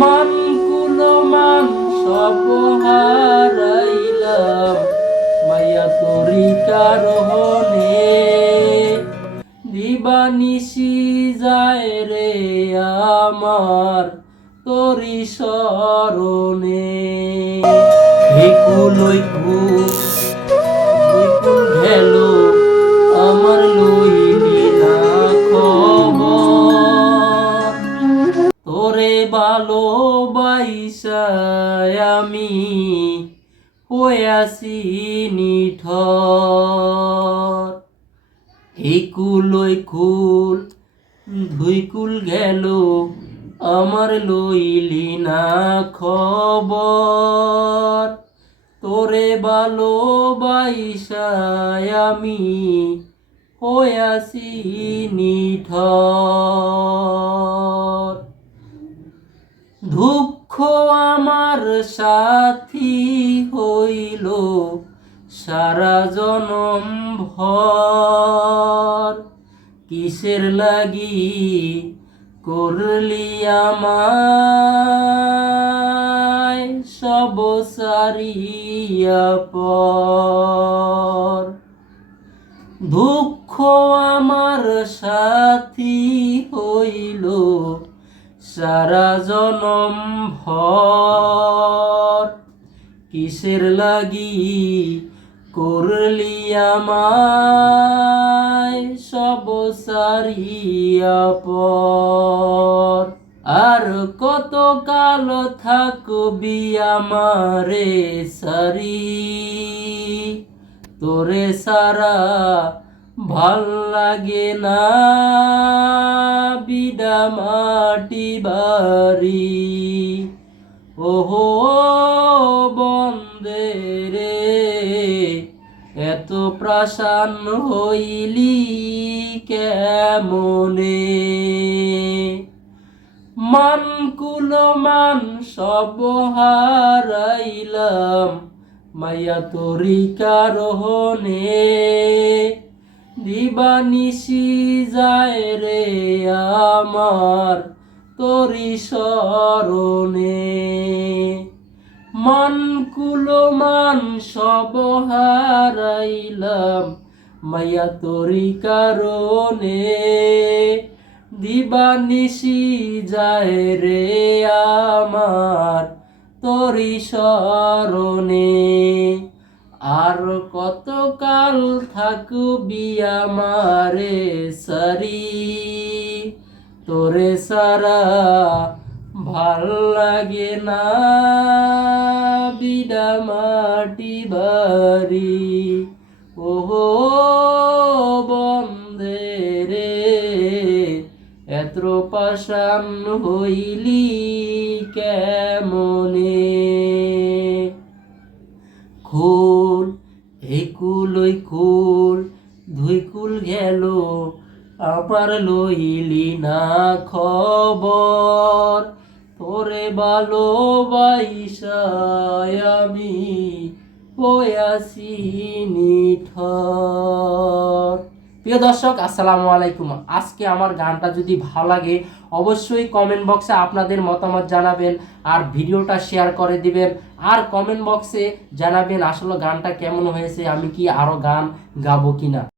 মান কুলো মান সব হারাইলাম, মায়া তোরি কারণে দিবানিসি যায় রে আমার তোরি স্মরণে। হেকুলই কুল ভালোবাইসায় আমি হইয়াছি নিঠর। এই কুল ওই কুল ধুই কুল গেল, আমার লইলি না খবর। তোরে ভালোবাইসায় আমি হইয়াছি নিঠর। দুঃখ আমার সাথী হইল সারা জনম ভর। কিসের লাগি করলি আমায়? সব সারিয়া পর। দুঃখ আমার সাথী হইল সারা জনম ভর। কিসের লাগি করলি আমায়? সব সারিয়া পর। আর কত কাল থাকবি আমারে সারি? তোরে সারা ভালো লাগে না বিডা মাটি বাড়ি ওহো, বন্দে রে, এত প্রাসান হইলি কেমনে? মান কুলো মান সব হারাইলাম, মায়া তোরি কারণে দিবানিসি যায় রে আমার তোরি স্মরণে। মান কুলো, মান সব হারাইলাম মায়া তোরি কারণে। দিবানিসি যায় রে আমার তোরি স্মরণে। আর কতকাল থাকবি আমারে সারি? তোরে সারা ভালো লাগে না। বিডা মাটি বাড়ি। ওহো, বন্দে রে এত পাশান হইলি কেমনে? খোল এই কুল ওই কুল দুই কুল গেল আমার লইলি না খবর। তোরে ভালোবাইসায় আমি প্রিয় দর্শক, আসসালামু আলাইকুম। আজকে আমার গানটা যদি ভালো লাগে, অবশ্যই কমেন্ট বক্সে আপনাদের মতামত জানাবেন আর ভিডিওটা শেয়ার করে দিবেন। আর কমেন্ট বক্সে জানাবেন আসলে গানটা কেমন হয়েছে, আমি কি আরও গান গাবো কিনা।